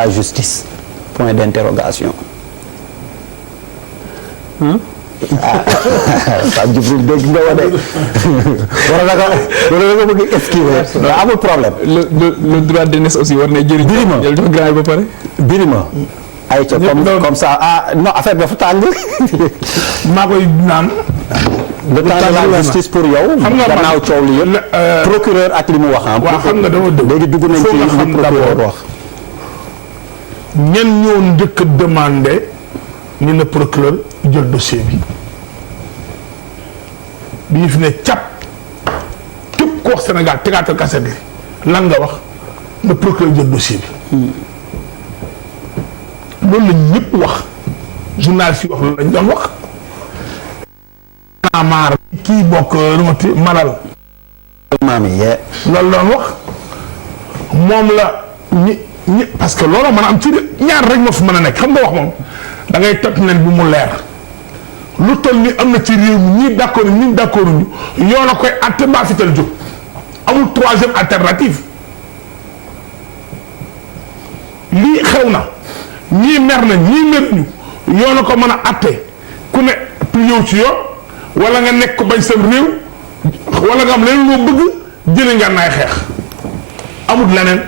la justice point d'interrogation. Pape Djibril dégg nga wane war na ko bëgg esquiver amul problème. le droit d'aînesse aussi war na jëriñ. Birima jël jox grand yi ba pare. Birima. ayca comme ça non affaire dafa tàng. maa koy naan. le temps de la justice pour yow. xam nga gannaaw coow li yëpp. procureur ak li mu wax waaw xam nga dama dëgg. léegi dugg nañ ci li procureur wax. ñenn ñoo njëkk a demandé ñu ne procureur jël dossier bi. bi ñu fi ne cap képp ku wax Sénégal tegaatal kaset bi lan nga wax ne procureur jël dossier bi. loolu la ñëpp wax journaliste yi wax loolu lañ doon wax. maar kii bokk rumati malal maam yi loolu doon wax moom la ñi parce que loolu mën a am ci ñaar rek moo fi mën a nekk xam nga wax moom da ngay toj leen bi mu leer lu toll ni am na ci réew mi ñii d'accord ñii d'accord ñu yoon a koy atte mbaa fital jóg amul troisième alternative lii xew na ñii mer na ñii mer ñu yoon a ko mën a atte ku ne yow ci yoon wala nga nekk ko bañ sam réew wala nga am leneen loo bëgg jëlee nga naay xeex amul leneen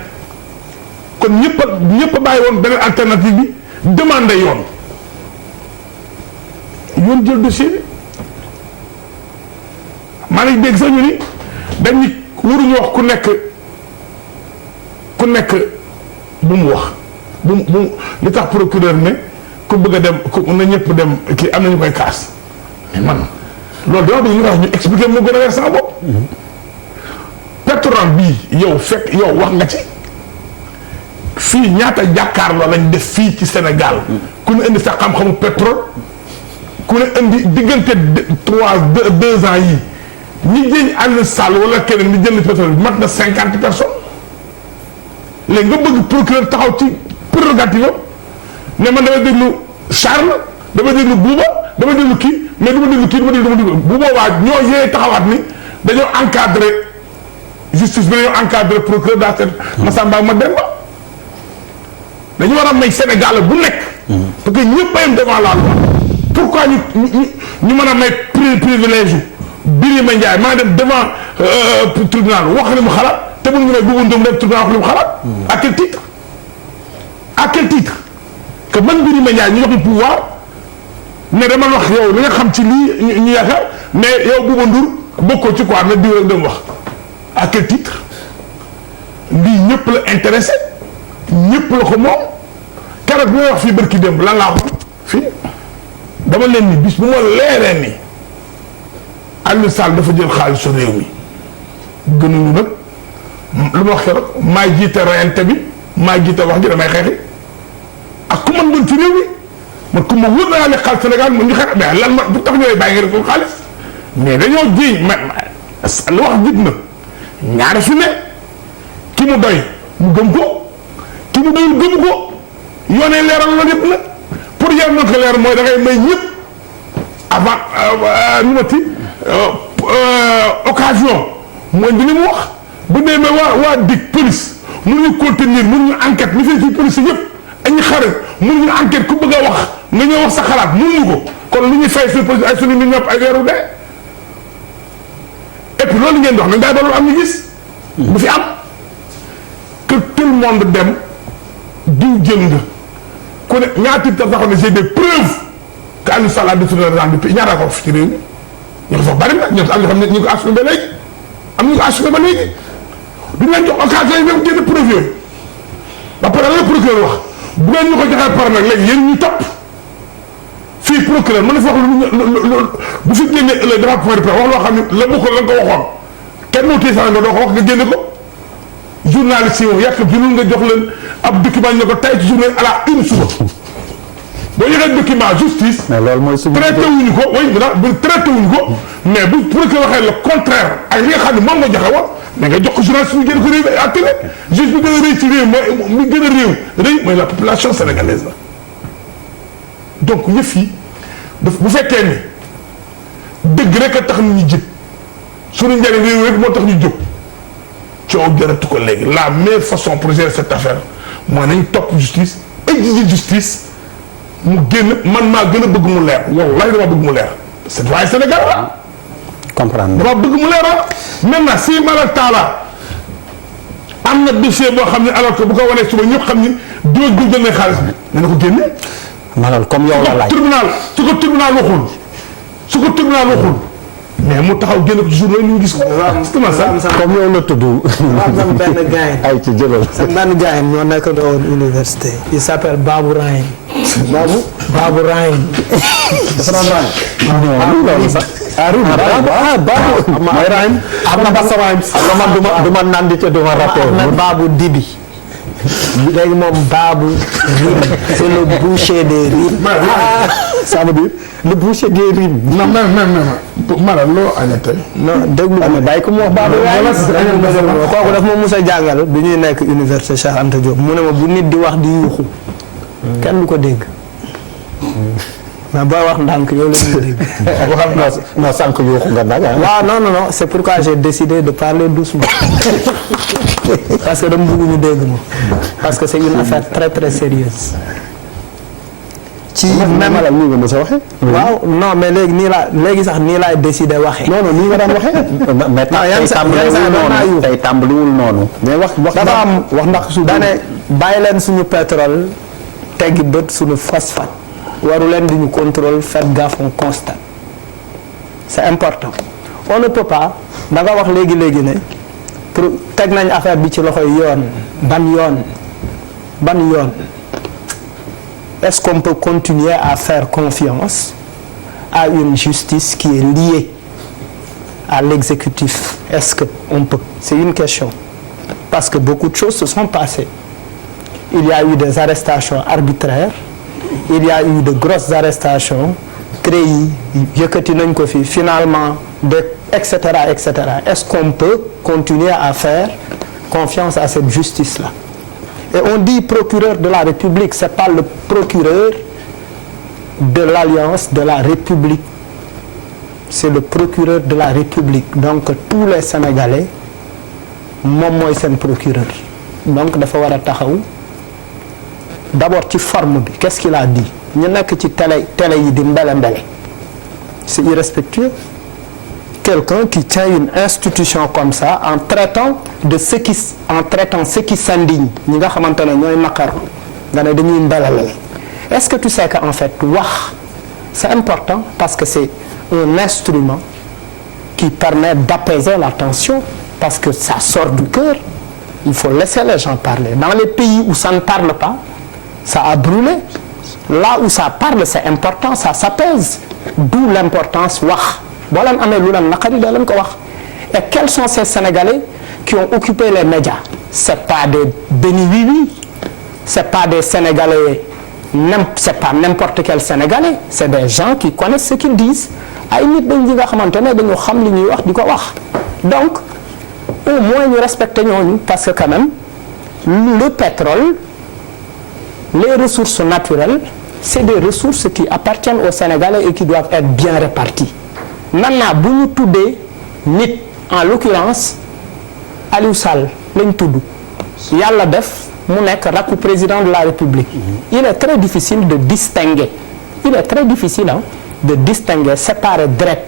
kon ñëpp a bàyyi woon beneen alternative bi demandé yoon jël dossier bi maa ngi dégg sax ñu ni dañ ni waruñu wax ku nekk bu mu wax bu li tax procureur ne ku bëgg a dem na ñëpp dem kii am nañu koy kaas mais man loolu dama bëgg ñu wax ñu expliquer mu gën a weer sama bopp. pétrole bii yow fekk yow wax nga ci fii ñaata jàkkaarloo lañ def fii ci Sénégal ku ne indi sa xam-xamu pétrole ku ne indi diggante 2 ans yi ñi jëñ Aliou Sall wala keneen ni jënd pétrole bi mat na 50 personnes léegi nga bëgg procureur taxaw ci prérogative ne man damay déglu Charles damay déglu Bouba damay déglu kii mais du ma déglu kii du ma déglu bu boobaa ñoo yee taxawaat ni dañoo encadré justice bi dañoo encadré procureur daa seet Massamba ak Mademba dañu war a may Sénégal bu nekk parce que ñëpp a yem devant la loi pourquoi ñu mën a may privilège Birima Ndiaye maa dem devant tribunal wax li mu xalaat te mun nga may Bouba Ndoum dem tribunal wax li mu xalaat à quel titre à quel titre que man Birima Ndiaye ñu jox ñu pouvoir ne dama wax yow li nga xam ci lii ñu yaakaar mais yow Bouba Ndour bokkoo ci quoi na diw rek dem wax à quel titre lii ñëpp la intéressé ñëpp la ko moom keroog bi may wax fii barki démb lan laa waxoon fii dama leen ni bis bu ma leeree ni Aliou Sall dafa jël xaalisu réew mi gënuñu nag lu ma wax keroog maa jiite reyante bi maa jiite wax ji damay xeexi ak ku man doon ci réew mi man ku ma wóor naa ne xaalis Sénégal man ñu xeex mais lan ma bu tax ñooy bàyyi nga def ko xaalis mais dañoo jiiñ lu wax jib na ñaari fi ne ki mu doy mu gëm ko ki mu doyul gëm ko yoonee leeral la yëpp nag pour yar na ko leer mooy da ngay may ñëpp avant ñu mati occasion mooy indi li mu wax bu dee mais waa dig police mënuñu contenir mënuñu enquête li fi ci police yëpp añu xarit mënuñu enquête ku bëgg a wax nga ñëw wax sa xalaat mënuñu ko kon lu ñuy fay suñu police ay suñu nit ñëpp ay weeru dee et puis loolu ngeen dox nañ daay ba loolu am ñu gis bu fi am que tout le monde dem diw jël nga ku ne ñaata tax taxaw ne j'ai des preuves que Aliou Sall a détourné l'argent du pays ñaata ko fi ci réew mi ñu ko fa bari na ñoom am ñoo xam ne ñu ko assumé ba léegi am ñu ko assumé ba léegi duñ leen jox occasion yi même génn preuve yooyu ba pare la procureur wax bu ngeen ñu ko joxee par nag léegi yéen ñu topp fii procureur mën na fi wax bu fi génnee ëllëg dafa point de presse wax loo xam ne la bokkul la nga ko waxoon kenn moo téye sax nga doo ko wax nga génne ko journaliste yi yàq bi nga jox leen ab document ñu ko tay ci journée à la une suba boo joxee document justice. mais loolu mooy suñu traité wuñu ko oui bu traité wuñu ko mais bu procureur waxee le contraire ak li nga xam ne moom nga joxe woon mais nga jox ko journaliste bi gën ko réew à télé juste bi gën a rëy ci réew mooy bi gën a réew rëy mooy la population sénégalaise la donc yëf yi bu fekkee ni dëgg rek a tax nit ñi jëpp suñu njëriñ réew rek moo tax ñu jóg coow jaratu ko léegi la meilleure façon pour gérer cette affaire mooy nañ topp justice exiger justice mu génn man maa gën a bëgg mu leer wallahi dama bëgg mu leer c'est waaye Sénégal la comprendre dama bëgg mu leer maintenant si Malal Talla am na dossier boo xam ne alors que bu ko wanee suba ñëpp xam ni doo jël na xaalis bi na ko génne. Malal comme yow la laaj su ko tribunal waxul mais mu taxaw génn ko ci journée ñu gis ko. comme yow la tudd. am benn gars ay ci jëlal. sa benn gars ñoo nekk doon université il s'appelle Babou Rahim. Babou Rahim. dafa daan Rahim. non sax. Babou mooy Rahim. am na ba sa Rahim. am na man du ma nandi te du ma rappé. Babou Dibi. léegi moom Babou Rime c'est le boucher des rimes. ça veut dire le boucher des rimes. non Malal loo aña tey. non déglu ma bàyyi ko mu wax Babou kooku daf ma mus a jàngal bi ñuy nekk université Cheikh Anta Diop mu ne ma bu nit di wax di yuuxu kenn du ko dégg mais booy wax ndànk yow la ñuy dégg. non sànq yuuxu nga nag waaw non c'est pourquoi j'ai décidé de parler doucement parce que dama bëgg ñu dégg ma parce que c'est une affaire très très sérieuse ci même Malal nii nga mos a waxee. waaw non mais léegi sax nii laay décidé waxee. non nii nga daan waxee. mais tey tàmbaliwul noonu. mais wax dafa am wax ndax su dane bàyyi leen suñu pétrole teggi bët suñu phosphate waru leen di ñu contrôle faites gaffe on constate c'est important on ne peut pas da nga wax léegi ne pour teg nañ affaire bi ci loxoy yoon ban yoon est-ce qu'on peut continuer à faire confiance à une justice qui est liée à l'exécutif? Est-ce que on peut? C'est une question. Parce que beaucoup de choses se sont passées. Il y a eu des arrestations arbitraires, il y a eu de grosses arrestations, CREI, yëkkati nañ ko fi finalement, etc. Est-ce qu'on peut continuer à faire confiance à cette justice-là? Et on dit procureur de la République, c'est pas le procureur de l'Alliance de la République. C'est le procureur de la République. Donc tous les Sénégalais moom mooy seen procureur. Donc dafa war a taxaw d'abord ci forme bi. Qu'est-ce qu'il a dit? ñu nekk ci télé yi di mbele. C'est irrespectueux. Quelqu'un qui tient une institution comme ça en traitant ce qui s'indigne ñi nga xamante ne ñooy naqar nga ne dañuy mbelale. Est-ce que tu sais que en fait wax c'est important parce que c'est un instrument qui permet d'apaiser la tension parce que ça sort du cœur. Il faut laisser les gens parler. Dans les pays où ça ne parle pas, ça a brûlé. Là où ça parle, c'est important, ça s'apaise. D'où l'importance wax. boo leen amee lu leen naqari da leen ko wax. Et quels sont ces Sénégalais qui ont occupé les médias? C'est pas des béni oui, c'est pas des Sénégalais, c'est pas n'importe quel Sénégalais, c'est des gens qui connaissent ce qu'ils disent. ay nit dañ nga xamante ne dañu xam li ñuy wax di ko wax. Donc au moins ñu respecter ñooñu parce que quand même le pétrole, les ressources naturelles, c'est des ressources qui appartiennent aux Sénégalais et qui doivent être bien réparties. Maintenant bu ñu tuddee nit en l'occurrence Aliou Sall lañ tudd yàlla def mu nekk rakku président de la République. Il est très difficile de distinguer de distinguer séparer deret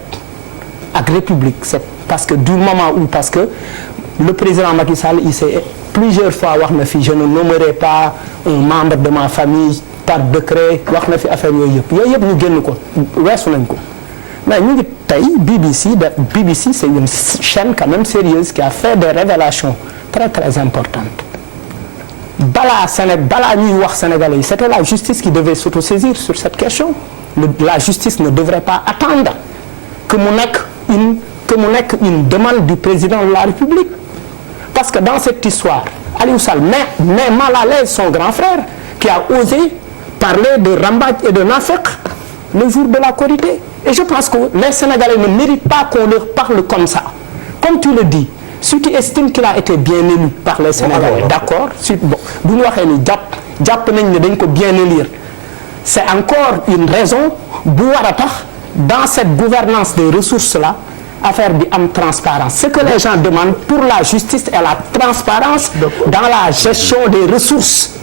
ak République. C'est parce que du moment où parce que le président Macky Sall il s'est plusieurs fois wax na fi je ne nommerai pas un membre de ma famille par décret wax na fi affaire yooyu yëpp ñu génn ko weesu nañ ko. Mais ñu ngi tey BBC c'est une chaîne quand même sérieuse qui a fait des révélations très très importantes. balaa ñuy wax Sénégalais yi c'était la justice qui devait s'autosaisir sur cette question. La justice ne devrait pas attendre que mu nekk une demande du président de la République. Parce que dans cette histoire Aliou Sall met mal à l'aise son grand frère qui a osé parler de rambaaj et de nafiq le jour de la Korité. Et je pense que les Sénégalais ne méritent pas qu'on leur parle comme ça. Comme tu le dis, si tu estimes qu'il a été bien élu par les Sénégalais, d'accord, bu ñu waxee ni jàpp nañ ne dañ ko bien élire, c'est encore une raison bu war a tax dans cette gouvernance des ressources là affaire bi am transparence. Ce que les gens demandent pour la justice est la transparence dans la gestion des ressources.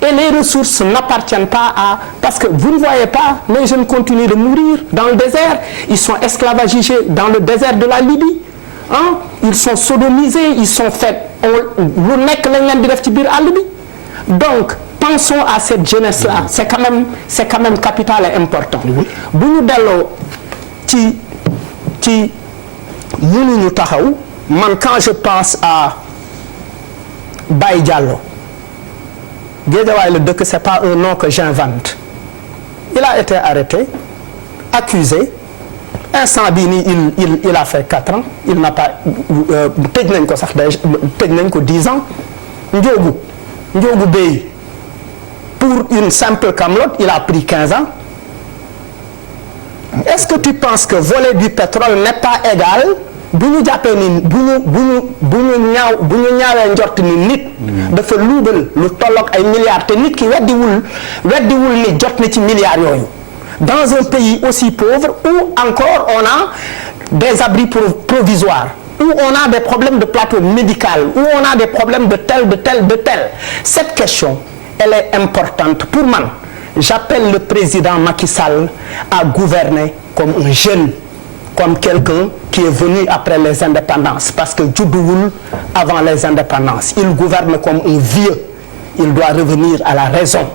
Et les ressources n'appartiennent pas à... Parce que vous ne voyez pas, les jeunes continuent de mourir dans le désert. Ils sont esclavagisés dans le désert de la Libye. Hein? Ils sont sodomisés, ils sont faits... lu nekk lañ leen di def ci biir àll bi. Donc, pensons à cette jeunesse-là. C'est quand même capital et important. Bu ñu delloo ci mënuñu taxaw man quand je pense à Baye Diallo Guédiawaye le dëkk c'est pas un nom que j'invente. Il a été arrêté, accusé. Instant bii nii il a fait 4 ans il n'a pas tëj nañ ko sax déjà tëj nañ ko 10 ans. Ndiogou Bey pour une simple camelote il a pris 15 ans. Est-ce que tu penses que voler du pétrole n'est pas égal bu ñu jàppee ni bu ñu ñaawee njort ni nit dafa luubal lu tolloog ay milliards te nit ki weddiwul ni jot na ci milliards yooyu dans un pays aussi pauvre où encore on a des abris provisoires, où on a des problèmes de plateau médical, où on a des problèmes de tel. Cette question, elle est importante. Pour moi, j'appelle le président Macky Sall à gouverner comme un jeune, comme quelqu'un qui est venu après les indépendances. Parce que judduwul avant les indépendances. Il gouverne comme un vieux. Il doit revenir à la raison.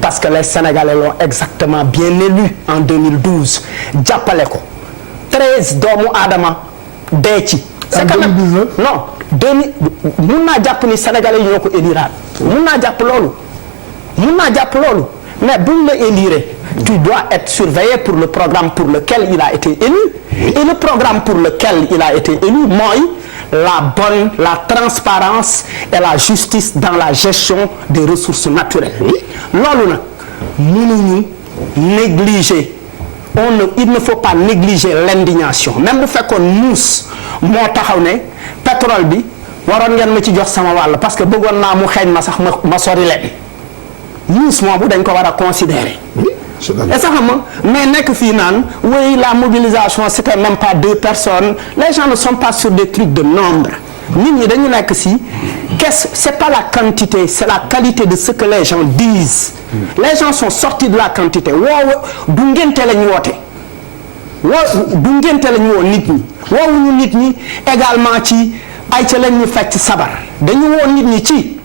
Parce que les Sénégalais l'ont exactement bien élu en 2012. jàppale ko 13 doomu aadama dee ci. c'est quand même non mun naa jàpp ni Sénégalais yi ñoo ko éliraat. mun naa jàpp loolu mais buñ la élire tu dois être surveillé pour le programme pour lequel il a été élu. Et le programme pour lequel il a été élu mooy la transparence et la justice dans la gestion des ressources naturelles. Loolu nag mënuñu négliger il ne faut pas négliger l'indignation même bu fekkoon muus moo taxaw ne pétrole bi waroon ngeen ma ci jox sama wàll parce que bëggoon naa mu xeeñ ma sax ma sori leen muus moomu dañ ko war a considérer. Et ça mais nekk fii naan oui la mobilisation c'était même pas 2 personnes. Les gens ne sont pas sur des trucs de nombre. Nit ñi dañu nekk si c'est pas la quantité, c'est la qualité de ce que les gens disent. Les gens sont sortis de la quantité. Du ngénte lañ woote. Du ngénte lañ woo nit ñi. Woowuñu nit ñi également ci ay ca lañ ñu fecc sabar. Dañu woo nit ñi ci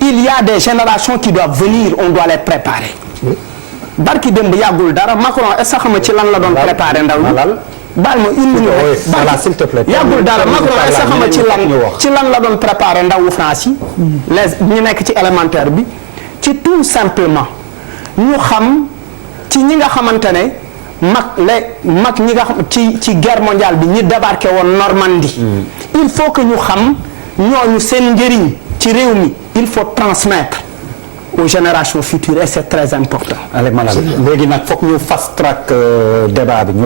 il y a des générations qui doivent venir, on doit les préparer. Barki démb yàggul dara Macron est-ce que xam nga ci lan la doon préparer ndaw ñi. baal ma une minute rek s'il te plaît. yàggul dara Macron est-ce que xam nga ci lan la doon préparer ndawu France yi. ñu nekk ci élémentaire bi. ci tout simplement ñu xam ci ñi nga xamante ne mag ñi nga xam ci guerre mondiale bi ñi débarqué woon Normandie. Il faut que ñu xam ñooñu seen njëriñ ci réew mi il faut transmettre aux générations futures et c'est très important. Allez, madame léegi nag foog ñu fast track débat bi.